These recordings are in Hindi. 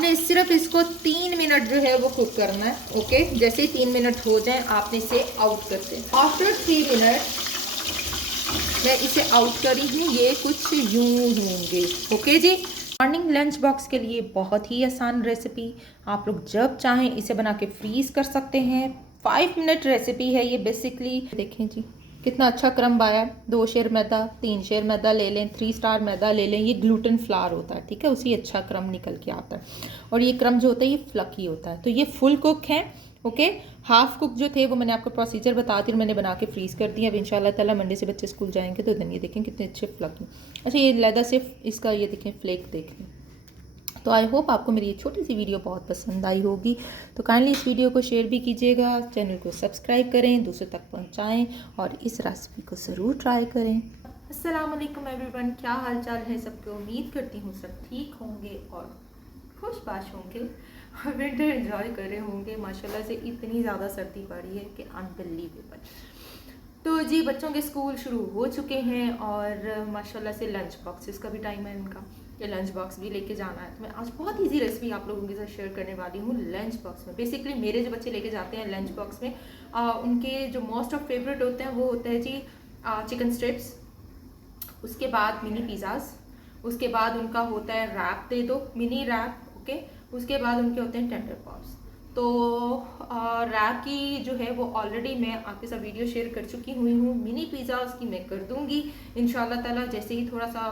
आपने सिर्फ इसको 3 मिनट जो है वो कुक करना है। ओके, जैसे ही 3 मिनट हो जाएं आपने इसे आउट कर दें। आफ्टर 3 मिनट मैं इसे आउट करी हूँ, ये कुछ यूं होंगे। ओके जी, मॉर्निंग लंच बॉक्स के लिए बहुत ही आसान रेसिपी, आप लोग जब चाहें इसे बना के फ्रीज़ कर सकते हैं। 5 मिनट रेसिपी है ये बेसिकली। देखें जी कितना अच्छा क्रम्ब आया। 2 शेर मैदा, 3 शेर मैदा ले लें, 3 स्टार मैदा ले लें, ये ग्लूटेन फ्लावर होता है, ठीक है, उसी अच्छा क्रम्ब निकल के आता है। और ये क्रम्ब जो होता है ये फ्लकी होता है। तो ये फुल कुक है। ओके, हाफ कुक जो थे वो मैंने आपको प्रोसीजर बता दी और मैंने बना के फ्रीज़ कर दिया। अब इंशाल्लाह ताला मंडे से बच्चे स्कूल जाएंगे तो दिन ये देखें कितने अच्छे फ्लकी। अच्छा, ये लैदा सिर्फ इसका ये देखें फ्लेक देखें। तो आई होप आपको मेरी ये छोटी सी वीडियो बहुत पसंद आई होगी। तो काइंडली इस वीडियो को शेयर भी कीजिएगा, चैनल को सब्सक्राइब करें, दूसरों तक पहुंचाएं और इस रेसिपी को ज़रूर ट्राई करें। अस्सलाम वालेकुम एवरीवन, क्या हाल चाल है सबके। उम्मीद करती हूँ सब ठीक होंगे और खुशबाश होंगे और विंटर एंजॉय कर रहे होंगे। माशाल्लाह से इतनी ज़्यादा सर्दी पड़ी है कि अनबिलीवेबल। तो जी बच्चों के स्कूल शुरू हो चुके हैं और माशाल्लाह से लंच बॉक्सेस का भी टाइम है इनका, ये लंच बॉक्स भी लेके जाना है। तो मैं आज बहुत इजी रेसिपी आप लोगों के साथ शेयर करने वाली हूँ लंच बॉक्स में। बेसिकली मेरे जो बच्चे लेके जाते हैं लंच बॉक्स में उनके जो मोस्ट ऑफ फेवरेट होते हैं वो होता है जी चिकन स्ट्रिप्स, उसके बाद मिनी पिज़्ज़ाज़, उसके बाद उनका होता है रैप दे दो, मिनी रैप। ओके, उसके बाद उनके होते हैं टेंडर पॉप्स। तो रैप की जो है वो ऑलरेडी मैं आपके साथ वीडियो शेयर कर चुकी हुई हूँ। मिनी पिज़्ज़ा उसकी मैं कर दूँगी इंशाल्लाह ताला, जैसे ही थोड़ा सा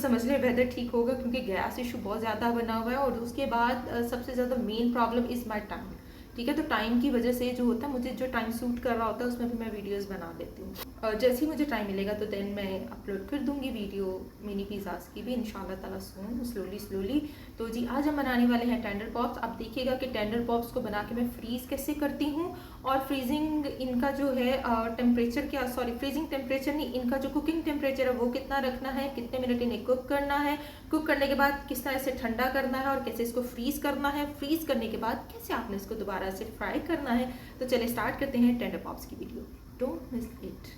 समझ लें वेदर ठीक होगा, क्योंकि गैस इशू बहुत ज़्यादा बना हुआ है। और उसके बाद सबसे ज़्यादा main problem is my time, ठीक है। तो टाइम की वजह से जो होता है, मुझे जो टाइम सूट कर रहा होता है उसमें भी मैं वीडियोस बना लेती हूँ। जैसे ही मुझे टाइम मिलेगा तो देन मैं अपलोड कर दूँगी वीडियो मिनी पिज़्ज़ाज़ की भी इंशाल्लाह ताला सून, स्लोली। तो जी आज हम बनाने वाले हैं टेंडर पॉप्स। आप देखिएगा कि टेंडर पॉप्स को बना के मैं फ्रीज़ कैसे करती हूँ और फ्रीजिंग इनका जो है टेम्परेचर क्या, सॉरी फ्रीजिंग टेम्परेचर नहीं, इनका जो कुकिंग टेम्परेचर है वो कितना रखना है, कितने मिनट इन्हें कुक करना है, कुक करने के बाद किस तरह से ठंडा करना है और कैसे इसको फ्रीज़ करना है, फ्रीज़ करने के बाद कैसे आपने इसको दोबारा से फ्राई करना है। तो चलिए स्टार्ट करते हैं टेंडर पॉप्स की video, don't miss it.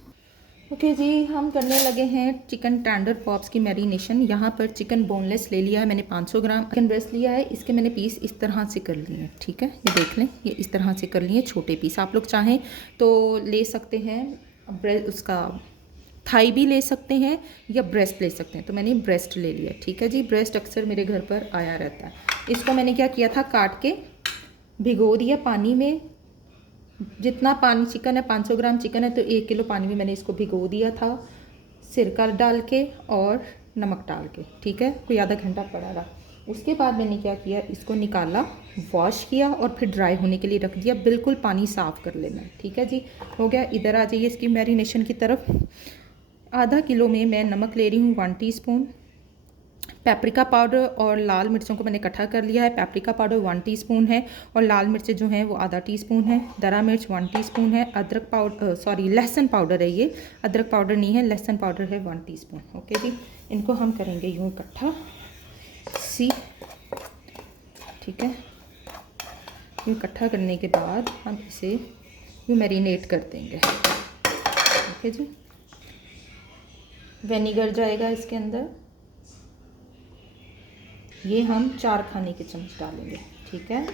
Okay जी, हम करने लगे हैं चिकन टेंडर पॉप्स की मैरिनेशन। यहाँ पर चिकन बोनलेस ले लिया है मैंने 500 ग्राम चिकन ब्रेस्ट लिया है। इसके मैंने पीस इस तरह से कर लिए हैं, ठीक है, ये देख लें, ये इस तरह से कर लिए छोटे पीस। आप लोग चाहें तो ले सकते हैं उसका थाई भी ले सकते हैं या ब्रेस्ट ले सकते हैं। तो मैंने ब्रेस्ट ले लिया, ठीक है जी। ब्रेस्ट अक्सर मेरे घर पर आया रहता है। इसको मैंने क्या किया था, काट के भिगो दिया पानी में। जितना पानी चिकन है, 500 ग्राम चिकन है तो 1 किलो पानी में मैंने इसको भिगो दिया था, सिरका डाल के और नमक डाल के, ठीक है। कोई आधा घंटा पड़ा रहा। उसके बाद मैंने क्या किया, इसको निकाला, वॉश किया और फिर ड्राई होने के लिए रख दिया। बिल्कुल पानी साफ़ कर लेना, ठीक है जी। हो गया। इधर आ जाइए इसकी मैरिनेशन की तरफ। आधा किलो में मैं नमक ले रही हूँ 1 टीस्पून, पेपरिका पाउडर और लाल मिर्चों को मैंने इकट्ठा कर लिया है। पेपरिका पाउडर 1 टीस्पून है और लाल मिर्चें जो हैं वो आधा टीस्पून है। दरा मिर्च 1 टीस्पून है। अदरक पाउडर, सॉरी लहसुन पाउडर है ये, अदरक पाउडर नहीं है, लहसुन पाउडर है 1 टीस्पून। ओके जी, इनको हम करेंगे यूँ इकट्ठा ठीक है। यूँ इकट्ठा करने के बाद हम इसे यूँ मैरिनेट कर देंगे। ओके जी, विनेगर जाएगा इसके अंदर, ये हम 4 खाने के चम्मच डालेंगे, ठीक है।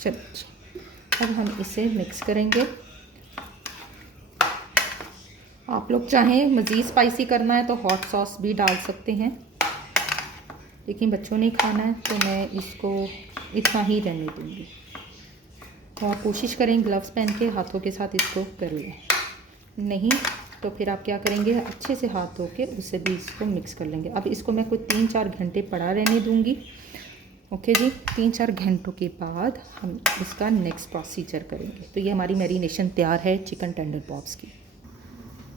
चलो अब हम इसे मिक्स करेंगे। आप लोग चाहें मज़ीद स्पाइसी करना है तो हॉट सॉस भी डाल सकते हैं, लेकिन बच्चों ने खाना है तो मैं इसको इतना ही रहने दूँगी। तो आप कोशिश करें ग्लव्स पहन के हाथों के साथ इसको कर लें, नहीं तो फिर आप क्या करेंगे, अच्छे से हाथ धो के उससे भी इसको मिक्स कर लेंगे। अब इसको मैं कुछ 3-4 घंटे पड़ा रहने दूंगी। ओके जी, 3-4 घंटों के बाद हम इसका नेक्स्ट प्रोसीजर करेंगे। तो ये हमारी मैरिनेशन तैयार है चिकन टेंडर पॉप्स की।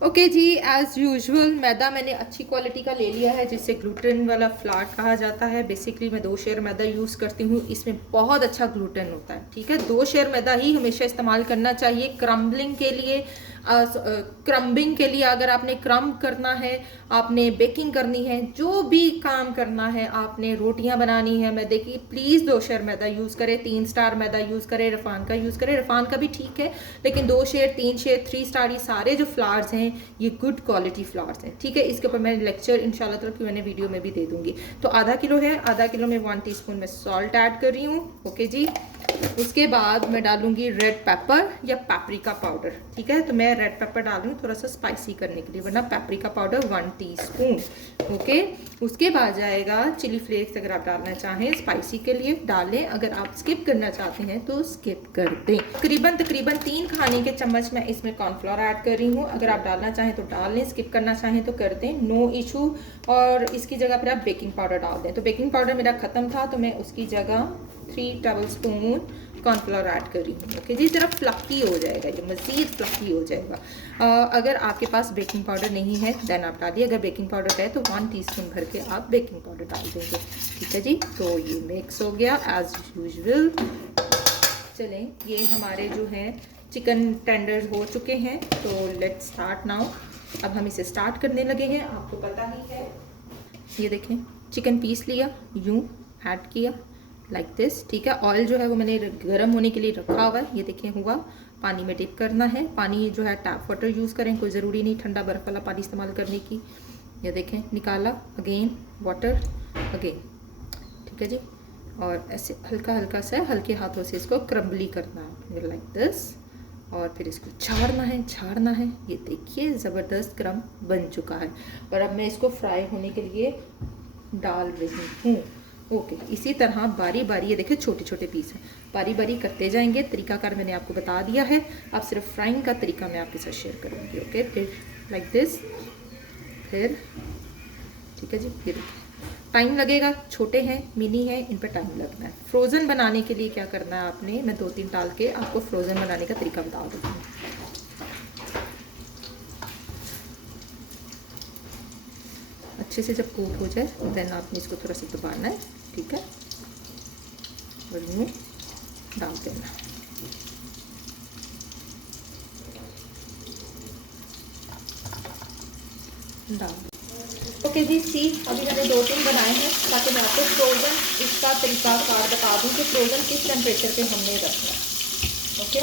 ओके जी, एज़ यूजुअल मैदा मैंने अच्छी क्वालिटी का ले लिया है, जिसे ग्लूटेन वाला फ्लार कहा जाता है। बेसिकली मैं 2 शेयर मैदा यूज़ करती हूँ, इसमें बहुत अच्छा ग्लूटेन होता है, ठीक है। 2 शेयर मैदा ही हमेशा इस्तेमाल करना चाहिए क्रम्बलिंग के लिए। क्रम्बिंग के लिए अगर आपने क्रम्ब करना है, आपने बेकिंग करनी है, जो भी काम करना है, आपने रोटियां बनानी है मैदे की, प्लीज़ 2 शेयर मैदा यूज़ करें, 3 स्टार मैदा यूज़ करें, रिफान का यूज़ करें। रिफान का भी ठीक है, लेकिन 2 शेयर, 3 शेयर, 3 स्टार, ये सारे जो फ्लावर्स हैं ये गुड क्वालिटी फ्लावर्स हैं, ठीक है। इसके ऊपर मैं लेक्चर इंशाल्लाह ताला की मैंने वीडियो में भी दे दूंगी। तो आधा किलो है, आधा किलो में 1 टीस्पून में सॉल्ट ऐड कर रही हूँ, ओके जी। उसके बाद मैं डालूंगी रेड पेपर या पेपरिका पाउडर, ठीक है। तो मैं रेड पेपर डाल रही हूँ थोड़ा सा स्पाइसी करने के लिए, वरना पेपरिका पाउडर 1 टीस्पून, ओके। उसके बाद जाएगा चिली फ्लेक्स, अगर आप डालना चाहें स्पाइसी के लिए डालें, अगर आप स्किप करना चाहते हैं तो स्किप कर दें। तकरीबन 3 खाने के चम्मच मैं इसमें कॉर्नफ्लोर ऐड कर रही हूँ, अगर आप डालना चाहें तो डाल लें, स्किप करना चाहें तो कर दें, नो इशू। और इसकी जगह पर आप बेकिंग पाउडर डाल दें। तो बेकिंग पाउडर मेरा ख़त्म था, तो मैं उसकी जगह 3 टेबल स्पून कॉर्नफ्लोर ऐड कर रही हूँ, ओके जी। ज़रा फ्लफी हो जाएगा, ये मज़ीद फ्लफी हो जाएगा। अगर आपके पास बेकिंग पाउडर नहीं है देन आप डालिए, अगर बेकिंग पाउडर है तो 1 टीस्पून भर के आप बेकिंग पाउडर डाल देंगे, ठीक है जी। तो ये मिक्स हो गया एज यूजुअल। चलें, ये हमारे जो हैं चिकन टेंडर्स हो चुके हैं, तो लेट्स स्टार्ट नाउ। अब हम इसे स्टार्ट करने लगे हैं, आपको पता ही है। ये देखें, चिकन पीस लिया, यूँ ऐड किया लाइक दिस, ठीक है। ऑयल जो है वो मैंने गर्म होने के लिए रखा हुआ है, ये देखें हुआ। पानी में डिप करना है, पानी जो है टैप वाटर यूज़ करें, कोई ज़रूरी नहीं ठंडा बर्फ़ वाला पानी इस्तेमाल करने की। ये देखें, निकाला, अगेन वाटर, अगेन, ठीक है जी। और ऐसे हल्का हल्का सा हल्के हाथों से इसको क्रम्बली करना है लाइक दिस, और फिर इसको छाड़ना है। ये देखिए ज़बरदस्त क्रम बन चुका है। और अब मैं इसको फ्राई होने के लिए डाल रही हूँ, ओके। इसी तरह बारी बारी, ये देखिए छोटे छोटे पीस हैं, बारी बारी करते जाएंगे। तरीकाकार मैंने आपको बता दिया है, अब सिर्फ फ्राइंग का तरीका मैं आपके साथ शेयर करूँगी, ओके। फिर लाइक दिस, फिर ठीक है जी। ये देखिए टाइम लगेगा, छोटे हैं, मिनी है, इन पर टाइम लगना है। फ्रोज़न बनाने के लिए क्या करना है आपने, मैं 2-3 डाल के आपको फ्रोज़न बनाने का तरीका बता देती हूँ। अच्छे से जब कुक हो जाए देन आपने इसको थोड़ा सा दबाना है, ठीक है, और यूँ डाल देना। ओके जी, सी अभी मैंने 2-3 बनाए हैं ताकि मैं आपको फ्रोज़न इसका तरीकाकार बता दूं कि फ्रोज़न किस टेम्परेचर पे हमने रखना है, ओके।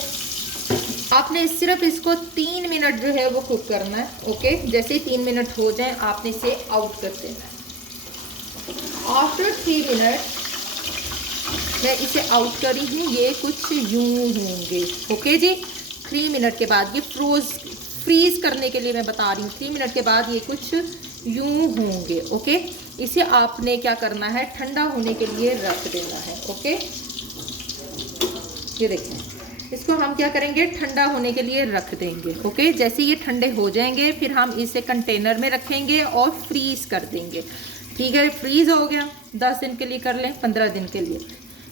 आपने सिर्फ इसको 3 मिनट जो है वो कुक करना है, ओके। जैसे ही 3 मिनट हो जाएं आपने इसे आउट कर देना है। आफ्टर 3 मिनट मैं इसे आउट करी हूँ, ये कुछ यूं होंगे, ओके जी। 3 मिनट के बाद ये फ्रीज़ करने के लिए मैं बता रही हूँ, 3 मिनट के बाद ये कुछ यूं होंगे, ओके। इसे आपने क्या करना है, ठंडा होने के लिए रख देना है, ओके। ये देखिए, इसको हम क्या करेंगे, ठंडा होने के लिए रख देंगे, ओके। जैसे ये ठंडे हो जाएंगे फिर हम इसे कंटेनर में रखेंगे और फ्रीज़ कर देंगे, ठीक है। फ्रीज़ हो गया, 10 दिन के लिए कर लें, 15 दिन के लिए।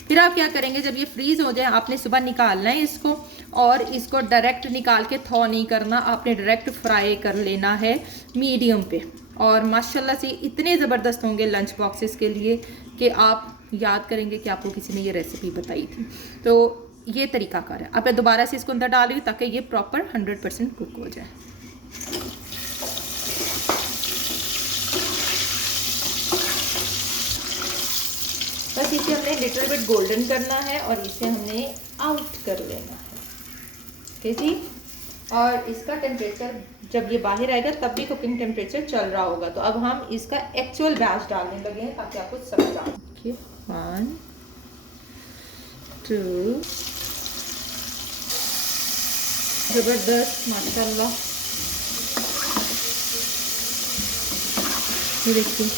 फिर आप क्या करेंगे, जब ये फ्रीज़ हो जाए आपने सुबह निकालना है इसको, और इसको डायरेक्ट निकाल के थॉ नहीं करना, आपने डायरेक्ट फ्राई कर लेना है मीडियम पे। और माशाल्लाह से इतने ज़बरदस्त होंगे लंच बॉक्सेस के लिए कि आप याद करेंगे कि आपको किसी ने ये रेसिपी बताई थी। तो ये तरीकाकार है। अब मैं दोबारा से इसको अंदर डाल रही हूँ ताकि ये प्रॉपर 100% कुक हो जाए। बस इसे हमने लिटिल बिट गोल्डन करना है और इसे हमने आउट कर लेना है, ओके जी। और इसका टेम्परेचर जब ये बाहर आएगा तब भी कुकिंग टेम्परेचर चल रहा होगा। तो अब हम इसका एक्चुअल बैच डालने लगे हैं ताकि आपको समझ आ जाए। 1 2, ज़बरदस्त माशाल्लाह। ये देखिए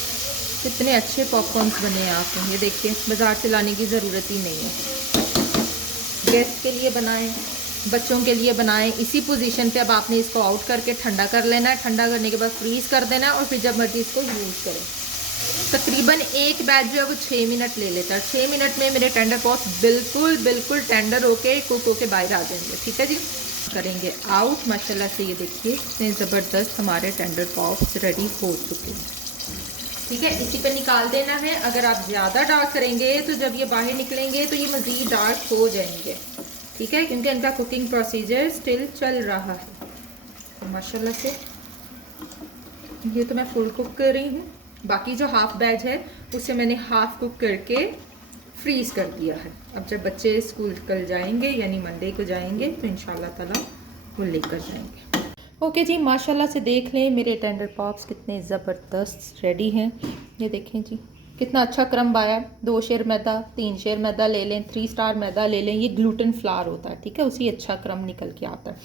कितने अच्छे पॉपकॉर्न्स बने हैं आपको। ये देखिए बाज़ार से लाने की ज़रूरत ही नहीं है। गेस्ट के लिए बनाएं, बच्चों के लिए बनाएं, इसी पोजीशन पे अब आपने इसको आउट करके ठंडा कर लेना है। ठंडा करने के बाद फ्रीज़ कर देना है और फिर जब मर्जी इसको यूज़ करें। तकरीबन एक बैच जो है वो 6 मिनट ले लेता है। 6 मिनट में मेरे टेंडर पॉप्स बिल्कुल टेंडर होके कुक होके बाहर आ जाएंगे, ठीक है जी। करेंगे आउट, माशाल्लाह से ये देखिए इतने ज़बरदस्त हमारे टेंडर पॉप्स रेडी हो चुके हैं, ठीक है। इसी पे निकाल देना है। अगर आप ज़्यादा डार्क करेंगे तो जब ये बाहर निकलेंगे तो ये मज़ीद डार्क हो जाएंगे, ठीक है, क्योंकि इनका कुकिंग प्रोसीजर स्टिल चल रहा है। माशाल्लाह से ये तो मैं फुल कुक कर रही हूँ। बाकी जो हाफ बैच है उसे मैंने हाफ कुक करके फ्रीज़ कर दिया है। अब जब बच्चे स्कूल कल जाएंगे यानी मंडे को जाएंगे तो इंशाल्लाह ताला वो लेकर जाएंगे। ओके जी, माशाल्लाह से देख लें मेरे टेंडर पॉप्स कितने ज़बरदस्त रेडी हैं। ये देखें जी कितना अच्छा क्रम्ब आया। 2 शेर मैदा, 3 शेर मैदा ले लें, 3 स्टार मैदा ले लें। ये ग्लूटेन फ्लावर होता है, ठीक है, उसी अच्छा क्रम्ब निकल के आता है।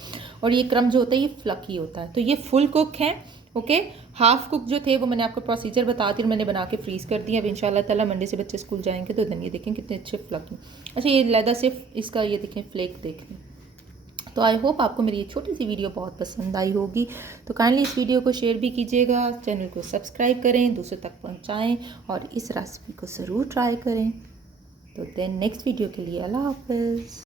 और ये क्रम्ब जो होता है ये फ्लकी होता है। तो ये फुल कुक है, ओके। हाफ कुक जो थे वो मैंने आपको प्रोसीजर बता दी, मैंने बना के फ्रीज़ कर दिया। अब इंशाल्लाह ताला मंडे से बच्चे स्कूल जाएंगे तो धनिया देखें कितने अच्छे फ्लकी। अच्छा ये लैदा से इसका ये देखें फ्लेक देखें। तो आई होप आपको मेरी ये छोटी सी वीडियो बहुत पसंद आई होगी। तो काइंडली इस वीडियो को शेयर भी कीजिएगा, चैनल को सब्सक्राइब करें, दूसरों तक पहुंचाएं और इस रेसिपी को ज़रूर ट्राई करें। तो देन नेक्स्ट वीडियो के लिए अल्लाह हाफ़िज़।